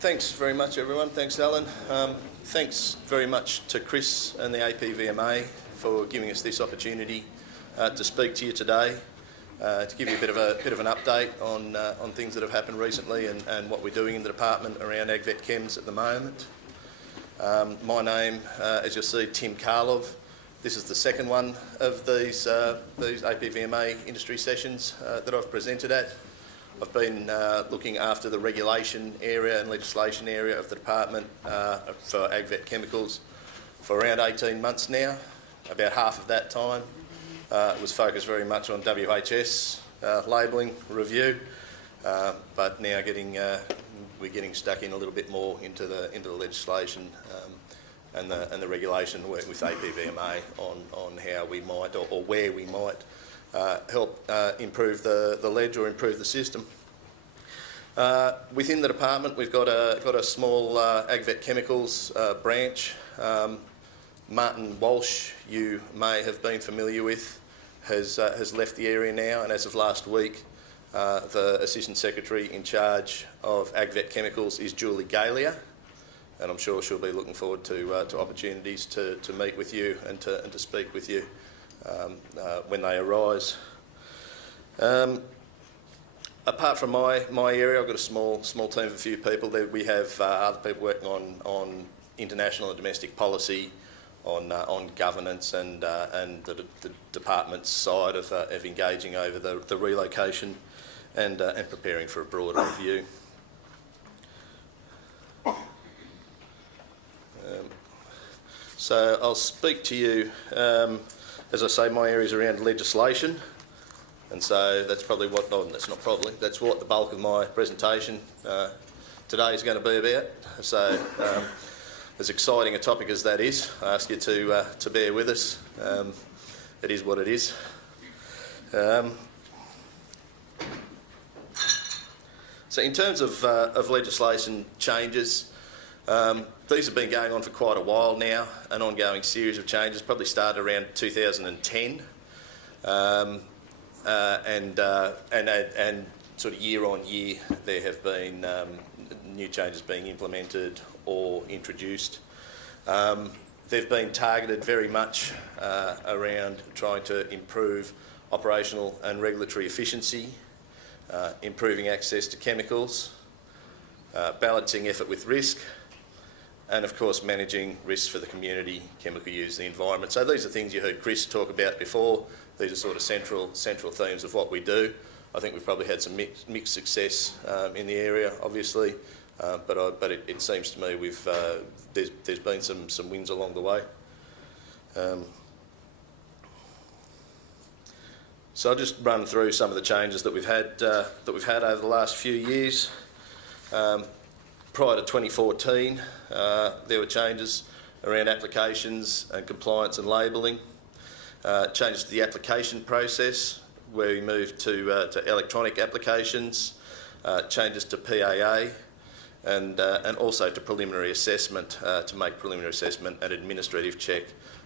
Thanks very much, everyone. Thanks, Alan. Thanks very much to Chris and the APVMA for giving us this opportunity to speak to you today, to give you a bit of an update on things that have happened recently and what we're doing in the department around AgVet Chems at the moment. My name, as you'll see, Tim Karlov. This is the second one of these APVMA industry sessions that I've presented at. I've been looking after the regulation area and legislation area of the department for AgVet chemicals for around 18 months now. About half of that time was focused very much on WHS labelling review, but now we're getting stuck in a little bit more into the legislation and the regulation work with APVMA on how we might or where we might help improve the ledge or improve the system. Within the department, we've got a small AgVet Chemicals branch. Martin Walsh, you may have been familiar with, has left the area now, and as of last week, the Assistant Secretary in charge of AgVet Chemicals is Julie Galia, and I'm sure she'll be looking forward to opportunities to meet with you and to speak with you when they arise. Apart from my area, I've got a small team of a few people. We have other people working on international and domestic policy, on governance and the department's side of engaging over the relocation and preparing for a broader review. So I'll speak to you, as I say, my area is around legislation, and so that's probably that's what the bulk of my presentation today is going to be about. So as exciting a topic as that is, I ask you to bear with us. It is what it is. So in terms of legislation changes, these have been going on for quite a while now, an ongoing series of changes, probably started around 2010, and sort of year on year there have been new changes being implemented or introduced. They've been targeted very much around trying to improve operational and regulatory efficiency, improving access to chemicals, balancing effort with risk, and of course managing risks for the community, chemical use, and the environment. So these are things you heard Chris talk about before. These are sort of central themes of what we do. I think we've probably had some mixed success in the area, obviously, but it seems to me there's been some wins along the way. So I'll just run through some of the changes that we've had over the last few years. Prior to 2014, there were changes around applications and compliance and labelling, changes to the application process, where we moved to electronic applications, changes to PAA, and also to preliminary assessment, to make preliminary assessment an administrative check.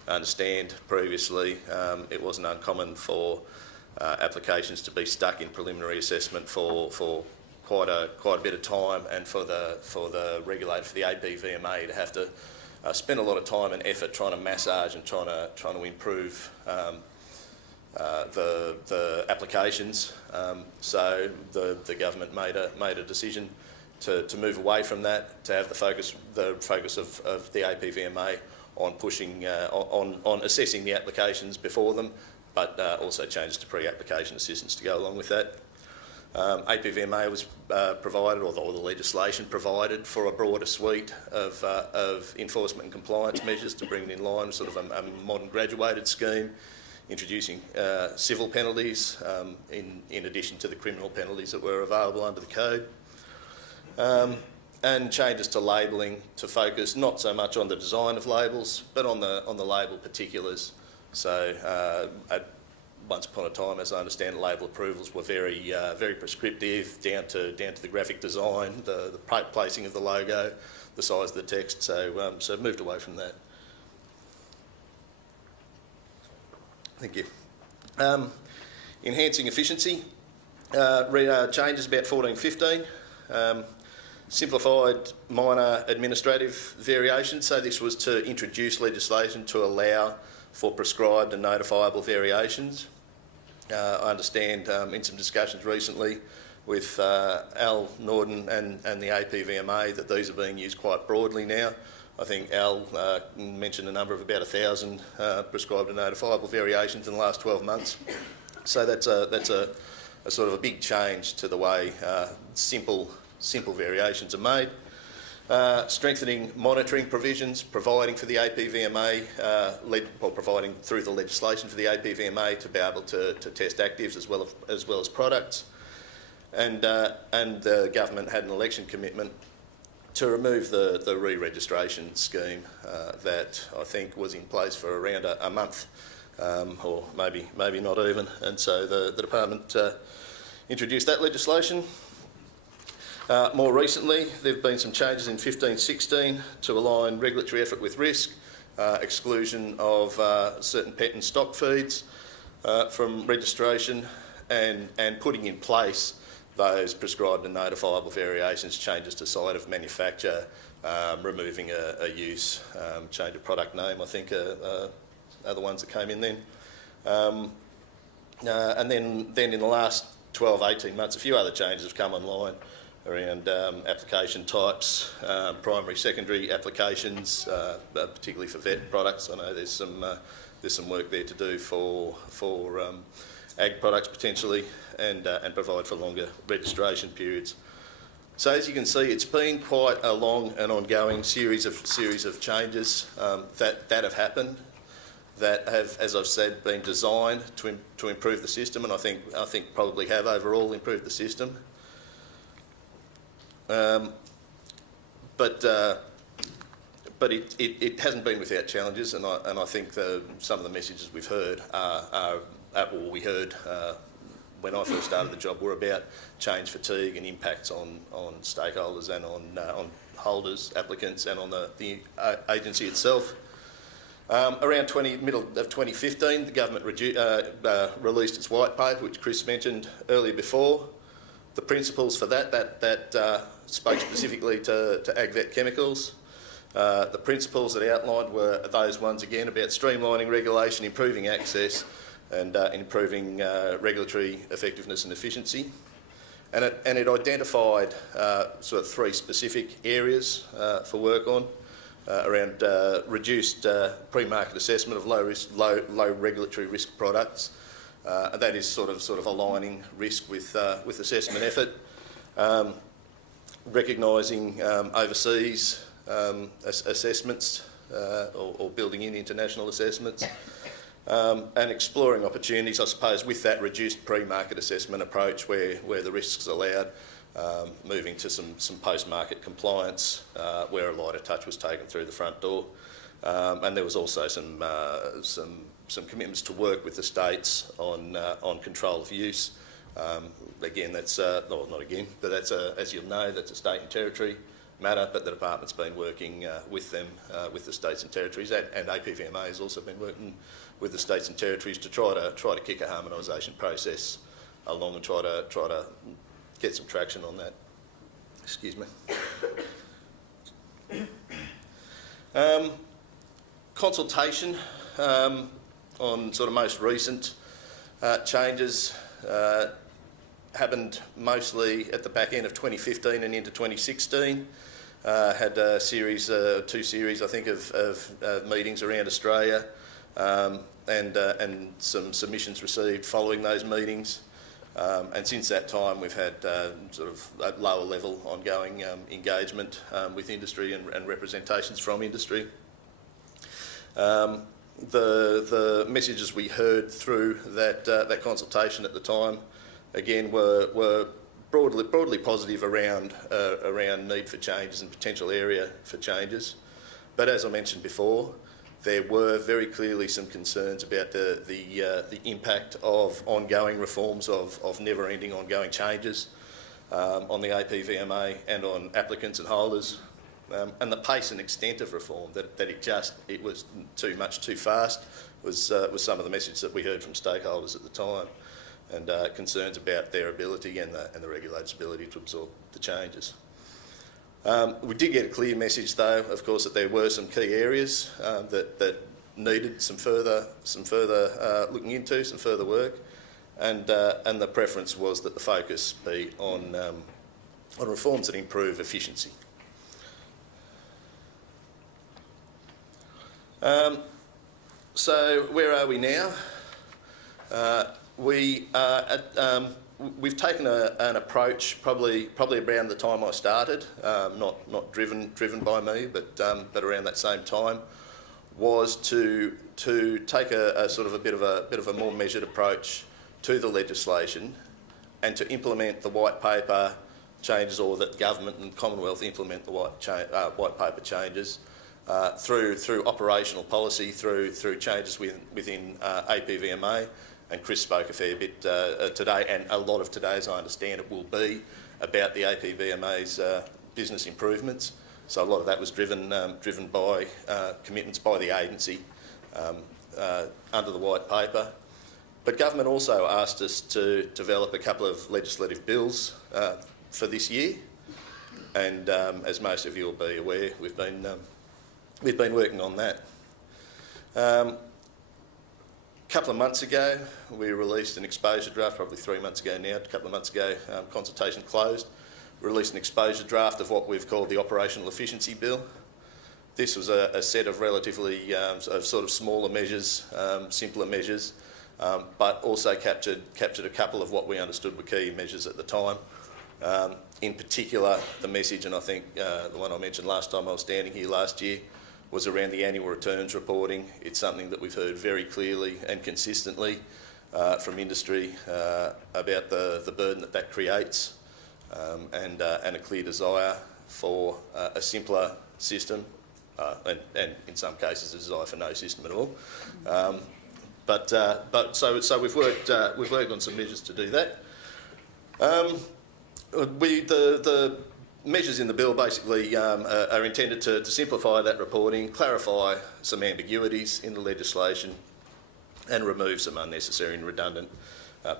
I understand previously it wasn't uncommon for applications to be stuck in preliminary assessment for quite a bit of time, and for the regulator, for the APVMA, to have to spend a lot of time and effort trying to massage and trying to improve the applications. So the government made a decision to move away from that, to have the focus of the APVMA on pushing on assessing the applications before them, but also changes to pre-application assistance to go along with that. APVMA was provided, or the legislation provided, for a broader suite of enforcement and compliance measures to bring it in line with sort of a modern graduated scheme, introducing civil penalties in addition to the criminal penalties that were available under the code, and changes to labelling to focus not so much on the design of labels, but on the label particulars. So once upon a time, as I understand, label approvals were very prescriptive, down to the graphic design, the placing of the logo, the size of the text. So moved away from that. Thank you. Enhancing efficiency. Changes about 14-15. Simplified minor administrative variations. So this was to introduce legislation to allow for prescribed and notifiable variations. I understand in some discussions recently with Al Norden and the APVMA that these are being used quite broadly now. I think Al mentioned a number of about 1,000 prescribed and notifiable variations in the last 12 months. So that's a sort of a big change to the way simple variations are made. Strengthening monitoring provisions, providing for the APVMA, providing through the legislation for the APVMA to be able to test actives as well as products. And the government had an election commitment to remove the re-registration scheme that I think was in place for around a month, or maybe not even. And so the department introduced that legislation. More recently, there have been some changes in 15-16 to align regulatory effort with risk, exclusion of certain pet and stock feeds from registration, and putting in place those prescribed and notifiable variations, changes to site of manufacture, removing a use, change of product name, I think are the ones that came in then. And then in the last 12, 18 months, a few other changes have come online around application types, primary, secondary applications, particularly for vet products. I know there's some work there to do for ag products potentially, and provide for longer registration periods. So as you can see, it's been quite a long and ongoing series of changes that have happened, that have, as I've said, been designed to improve the system, and I think probably have overall improved the system. But it hasn't been without challenges, and I think some of the messages we've heard we heard when I first started the job were about change fatigue and impacts on stakeholders and on holders, applicants, and on the agency itself. Around middle of 2015, the government released its white paper, which Chris mentioned earlier before. The principles for that spoke specifically to ag vet chemicals. The principles that outlined were those ones again about streamlining regulation, improving access, and improving regulatory effectiveness and efficiency. And it identified sort of 3 specific areas for work on around reduced pre-market assessment of low regulatory risk products. And that is sort of aligning risk with assessment effort, recognising overseas assessments or building in international assessments, and exploring opportunities, I suppose, with that reduced pre-market assessment approach where the risks are allowed, moving to some post-market compliance where a lighter touch was taken through the front door. And there was also some commitments to work with the states on control of use. Again, that's not again, but that's as you'll know, that's a state and territory matter. But the department's been working with them, with the states and territories, and APVMA has also been working with the states and territories to try to kick a harmonisation process along and try to get some traction on that. Excuse me. Consultation on sort of most recent changes happened mostly at the back end of 2015 and into 2016. Had a series, 2 series, I think, of meetings around Australia, and some submissions received following those meetings. And since that time, we've had sort of a lower level ongoing engagement with industry and representations from industry. The messages we heard through that consultation at the time, again, were broadly positive around need for changes and potential area for changes. But as I mentioned before, there were very clearly some concerns about the impact of ongoing reforms, of never-ending ongoing changes on the APVMA and on applicants and holders, and the pace and extent of reform, that it was too much too fast was some of the messages that we heard from stakeholders at the time, and concerns about their ability and the regulator's ability to absorb the changes. We did get a clear message, though, of course, that there were some key areas that needed some further looking into, some further work, and the preference was that the focus be on reforms that improve efficiency. So where are we now? We've taken an approach, probably around the time I started, not driven by me, but around that same time, was to take a sort of a bit of a more measured approach to the legislation, and to implement the white paper changes, or that government and Commonwealth implement the white paper changes through operational policy, through changes within APVMA. And Chris spoke a fair bit today, and a lot of today, as I understand it, will be about the APVMA's business improvements. So a lot of that was driven by commitments by the agency under the white paper. But government also asked us to develop a couple of legislative bills for this year, and as most of you will be aware, we've been working on that. A couple of months ago, we released an exposure draft, probably 3 months ago now, a couple of months ago, consultation closed. We released an exposure draft of what we've called the Operational Efficiency Bill. This was a set of relatively sort of smaller measures, simpler measures, but also captured a couple of what we understood were key measures at the time. In particular, the message, and I think the one I mentioned last time I was standing here last year, was around the annual returns reporting. It's something that we've heard very clearly and consistently from industry about the burden that creates, and a clear desire for a simpler system, and in some cases a desire for no system at all. So we've worked on some measures to do that. The measures in the bill basically are intended to simplify that reporting, clarify some ambiguities in the legislation, and remove some unnecessary and redundant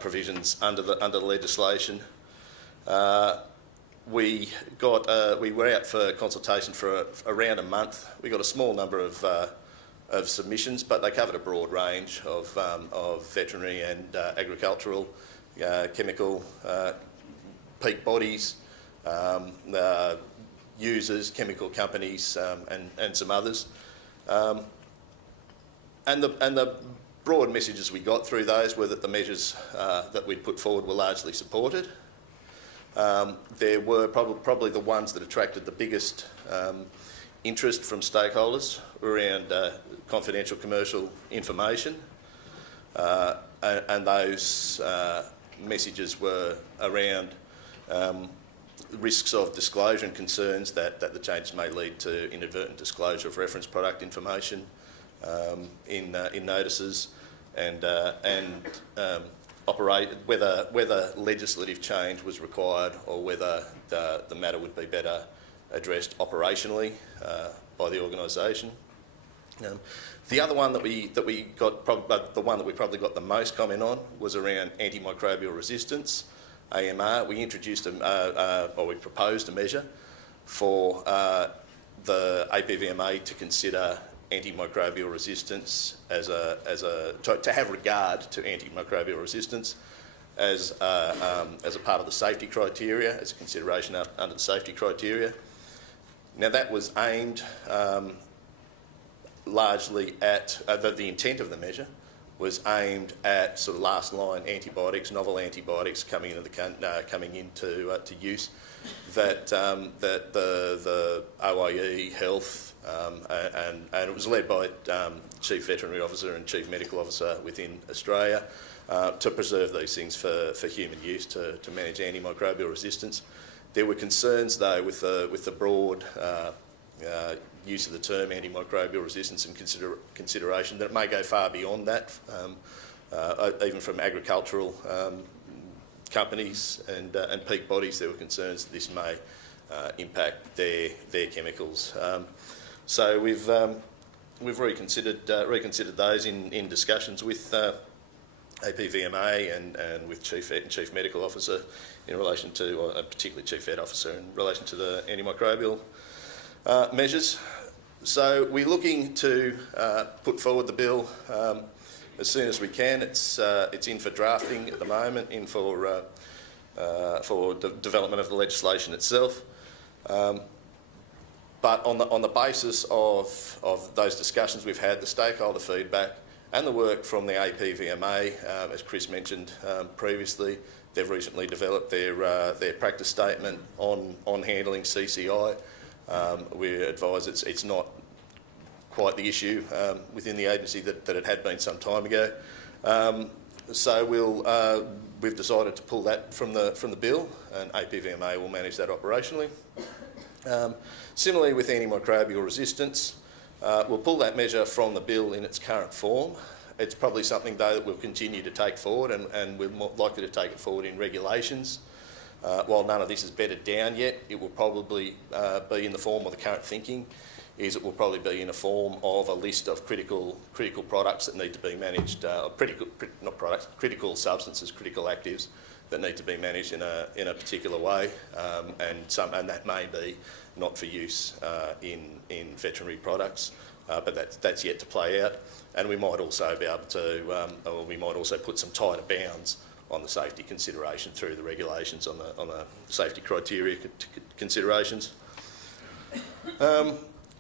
provisions under the legislation. We were out for consultation for around a month. We got a small number of submissions, but they covered a broad range of veterinary and agricultural, chemical, peak bodies, users, chemical companies, and some others. And the broad messages we got through those were that the measures that we'd put forward were largely supported. There were probably the ones that attracted the biggest interest from stakeholders around confidential commercial information, and those messages were around risks of disclosure and concerns that the changes may lead to inadvertent disclosure of reference product information in notices, and whether legislative change was required, or whether the matter would be better addressed operationally by the organisation. The other one that we got, the one that we probably got the most comment on, was around antimicrobial resistance, AMR. We introduced we proposed a measure for the APVMA to consider antimicrobial resistance to have regard to antimicrobial resistance as a part of the safety criteria, as a consideration under the safety criteria. Now that was aimed largely at the intent of the measure was aimed at sort of last line antibiotics, novel antibiotics coming into use that the OIE Health and it was led by Chief Veterinary Officer and Chief Medical Officer within Australia to preserve these things for human use to manage antimicrobial resistance. There were concerns though with the broad use of the term antimicrobial resistance and consideration that it may go far beyond that, even from agricultural companies and peak bodies. There were concerns that this may impact their chemicals. So we've reconsidered those in discussions with APVMA and with Chief Vet and Chief Medical Officer in relation to, or particularly Chief Vet Officer in relation to the antimicrobial measures. So we're looking to put forward the bill as soon as we can. It's in for drafting at the moment, in for the development of the legislation itself. But on the basis of those discussions we've had, the stakeholder feedback and the work from the APVMA, as Chris mentioned previously, they've recently developed their practice statement on handling CCI. We advise it's not quite the issue within the agency that it had been some time ago. So we've decided to pull that from the bill, and APVMA will manage that operationally. Similarly with antimicrobial resistance, we'll pull that measure from the bill in its current form. It's probably something though that we'll continue to take forward, and we're more likely to take it forward in regulations. While none of this is bedded down yet, it will probably be in the form of the current thinking, is it will probably be in a form of a list of critical products that need to be managed, critical substances, critical actives that need to be managed in a particular way, and that may be not for use in veterinary products, but that's yet to play out. And we might also be able to, or we might also put some tighter bounds on the safety consideration through the regulations on the safety criteria considerations.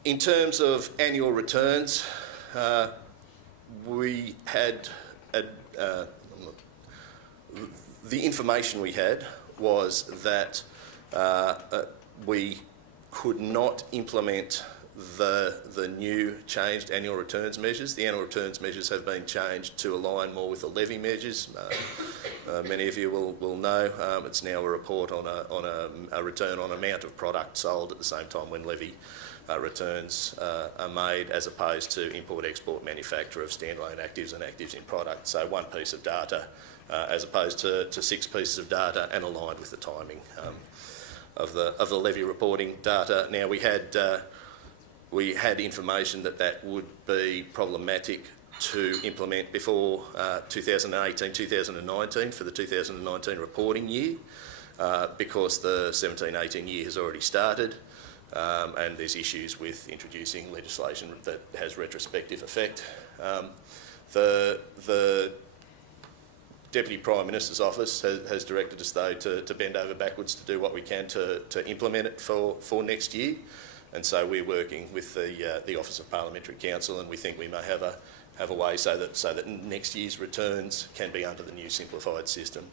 In terms of annual returns, we had the information we had was that we could not implement the new changed annual returns measures. The annual returns measures have been changed to align more with the levy measures. Many of you will know it's now a report on a return on amount of product sold at the same time when levy returns are made, as opposed to import-export manufacture of standalone actives and actives in product. So one piece of data as opposed to 6 pieces of data, and aligned with the timing of the levy reporting data. Now we had information that would be problematic to implement before 2018-2019 for the 2019 reporting year, because the 17-18 year has already started, and there's issues with introducing legislation that has retrospective effect. The Deputy Prime Minister's Office has directed us though to bend over backwards to do what we can to implement it for next year. And so we're working with the Office of Parliamentary Counsel, and we think we may have a way so that next year's returns can be under the new simplified system,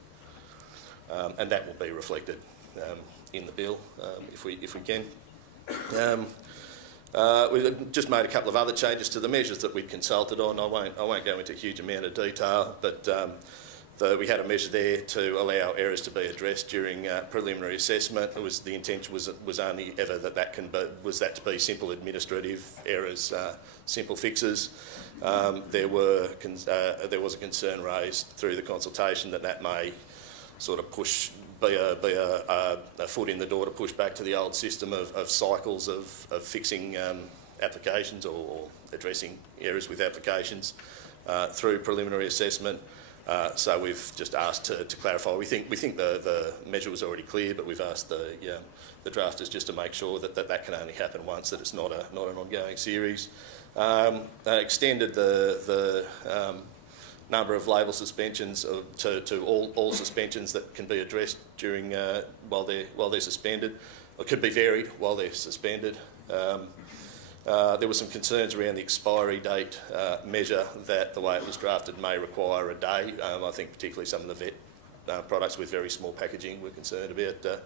and that will be reflected in the bill if we can. We've just made a couple of other changes to the measures that we'd consulted on. I won't go into a huge amount of detail, but we had a measure there to allow errors to be addressed during preliminary assessment. The intention was only ever that to be simple administrative errors, simple fixes. There was a concern raised through the consultation that may sort of be a foot in the door to push back to the old system of cycles of fixing applications or addressing errors with applications through preliminary assessment. So we've just asked to clarify. We think the measure was already clear, but we've asked the drafters just to make sure that can only happen once, that it's not an ongoing series. Extended the number of label suspensions to all suspensions that can be addressed during while they're suspended, or could be varied while they're suspended. There were some concerns around the expiry date measure, that the way it was drafted may require a day. I think particularly some of the vet products with very small packaging, we're concerned about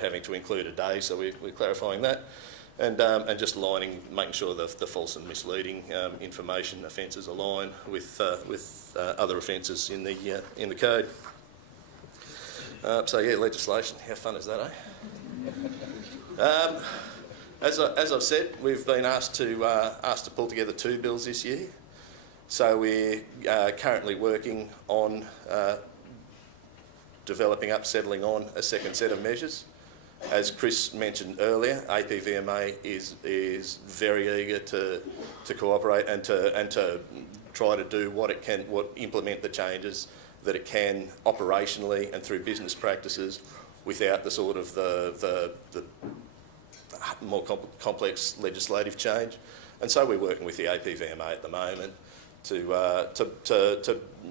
having to include a day, so we're clarifying that. And just making sure the false and misleading information offences align with other offences in the code. So yeah, legislation. How fun is that, eh? As I've said, we've been asked to pull together 2 bills this year. So we're currently working on settling on a second set of measures. As Chris mentioned earlier, APVMA is very eager to cooperate and to try to do what it can, implement the changes that it can operationally and through business practices without the sort of the more complex legislative change. And so we're working with the APVMA at the moment to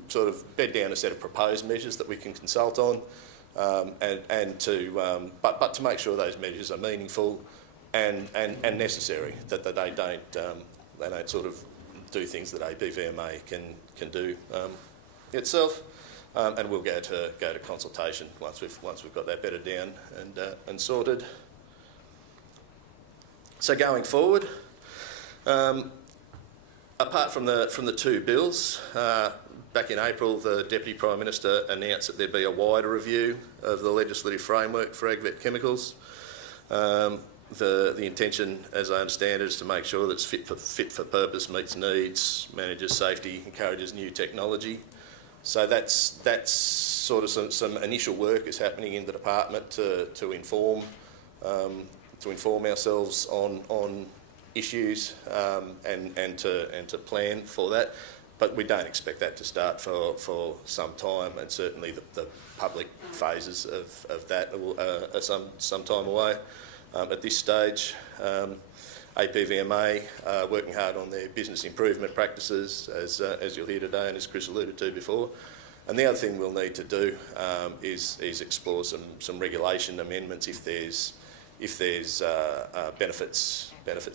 sort of bed down a set of proposed measures that we can consult on, but to make sure those measures are meaningful and necessary, that they don't sort of do things that APVMA can do itself. And we'll go to consultation once we've got that bedded down and sorted. So going forward, apart from the two bills, back in April, the Deputy Prime Minister announced that there'd be a wider review of the legislative framework for AgVet chemicals. The intention, as I understand it, is to make sure that it's fit for purpose, meets needs, manages safety, encourages new technology. So that's sort of some initial work is happening in the department to inform ourselves on issues and to plan for that. But we don't expect that to start for some time, and certainly the public phases of that are some time away. At this stage, APVMA working hard on their business improvement practices, as you'll hear today and as Chris alluded to before. And the other thing we'll need to do is explore some regulation amendments if there's benefits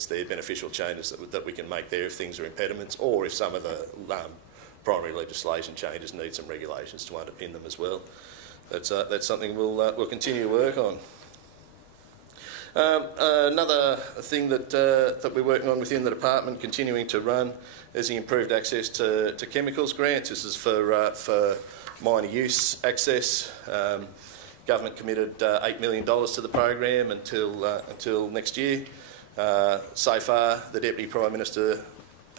there, beneficial changes that we can make there if things are impediments, or if some of the primary legislation changes need some regulations to underpin them as well. That's something we'll continue to work on. Another thing that we're working on within the department, continuing to run, is the improved access to chemicals grants. This is for minor use access. Government committed $8 million to the program until next year. So far, the Deputy Prime Minister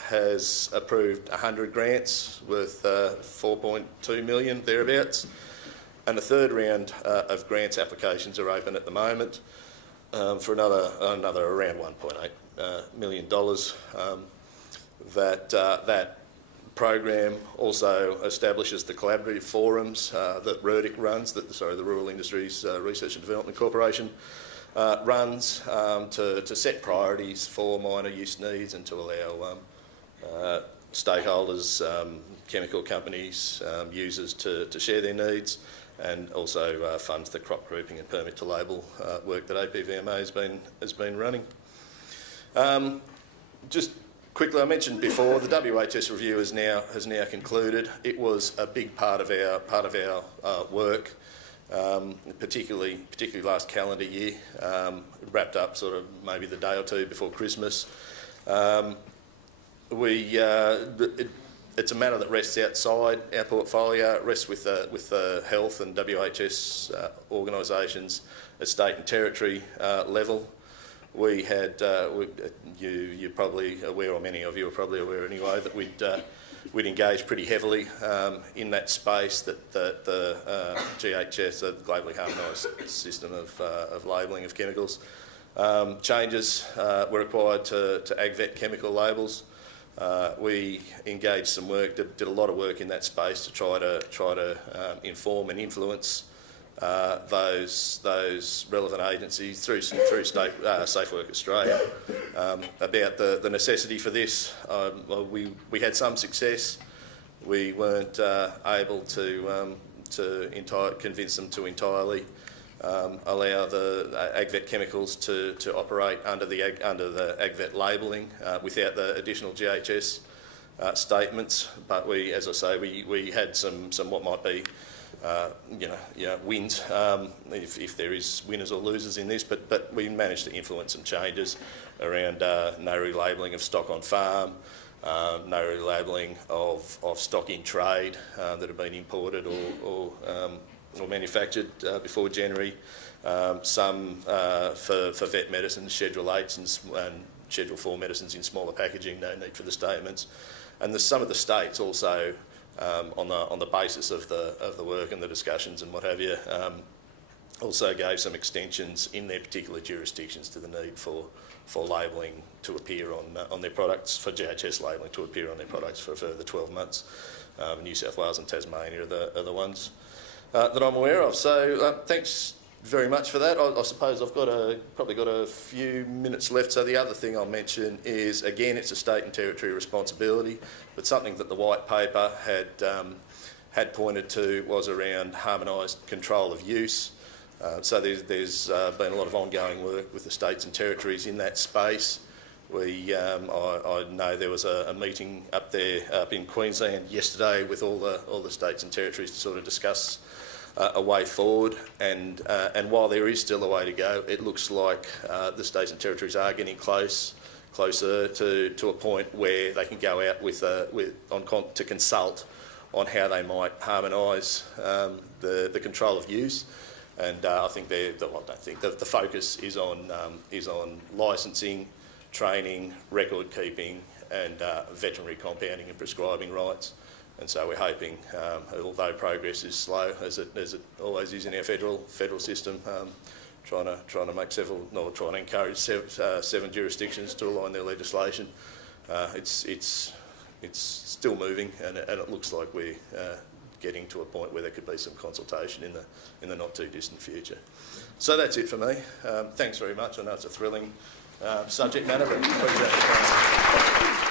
has approved 100 grants worth $4.2 million thereabouts, and a third round of grants applications are open at the moment for another around $1.8 million. That program also establishes the collaborative forums that RURDIC runs, the Rural Industries Research and Development Corporation runs, to set priorities for minor use needs and to allow stakeholders, chemical companies, users to share their needs, and also funds the crop grouping and permit to label work that APVMA has been running. Just quickly, I mentioned before, the WHS review has now concluded. It was a big part of our work, particularly last calendar year. Wrapped up sort of maybe the day or two before Christmas. It's a matter that rests outside our portfolio. It rests with the health and WHS organisations at state and territory level. We had, you're probably aware, or many of you are probably aware anyway, that we'd engaged pretty heavily in that space, that the GHS, the globally harmonised system of labelling of chemicals, changes were required to AgVet chemical labels. We engaged some work, did a lot of work in that space to try to inform and influence those relevant agencies through State Safe Work Australia about the necessity for this. Well, we had some success. We weren't able to convince them to entirely allow the AgVet chemicals to operate under the AgVet labelling without the additional GHS statements. But we, as I say, we had some what might be wins, if there is winners or losers in this, but we managed to influence some changes around no relabelling of stock on farm, no relabelling of stock in trade that have been imported or manufactured before January, some for vet medicines, Schedule 8s and Schedule 4 medicines in smaller packaging, no need for the statements. And some of the states also, on the basis of the work and the discussions and what have you, also gave some extensions in their particular jurisdictions to the need for labelling to appear on their products, for GHS labelling to appear on their products for a further 12 months. New South Wales and Tasmania are the ones that I'm aware of. So thanks very much for that. I suppose I've probably got a few minutes left. So the other thing I'll mention is, again, it's a state and territory responsibility, but something that the white paper had pointed to was around harmonised control of use. So there's been a lot of ongoing work with the states and territories in that space. I know there was a meeting up in Queensland yesterday with all the states and territories to sort of discuss a way forward, and while there is still a way to go, it looks like the states and territories are getting closer to a point where they can go out to consult on how they might harmonise the control of use. And I think the focus is on licensing, training, record keeping, and veterinary compounding and prescribing rights. And so we're hoping, although progress is slow, as it always is in our federal system, trying to encourage seven jurisdictions to align their legislation. It's still moving, and it looks like we're getting to a point where there could be some consultation in the not too distant future. So that's it for me. Thanks very much. I know it's a thrilling subject matter, but appreciate it.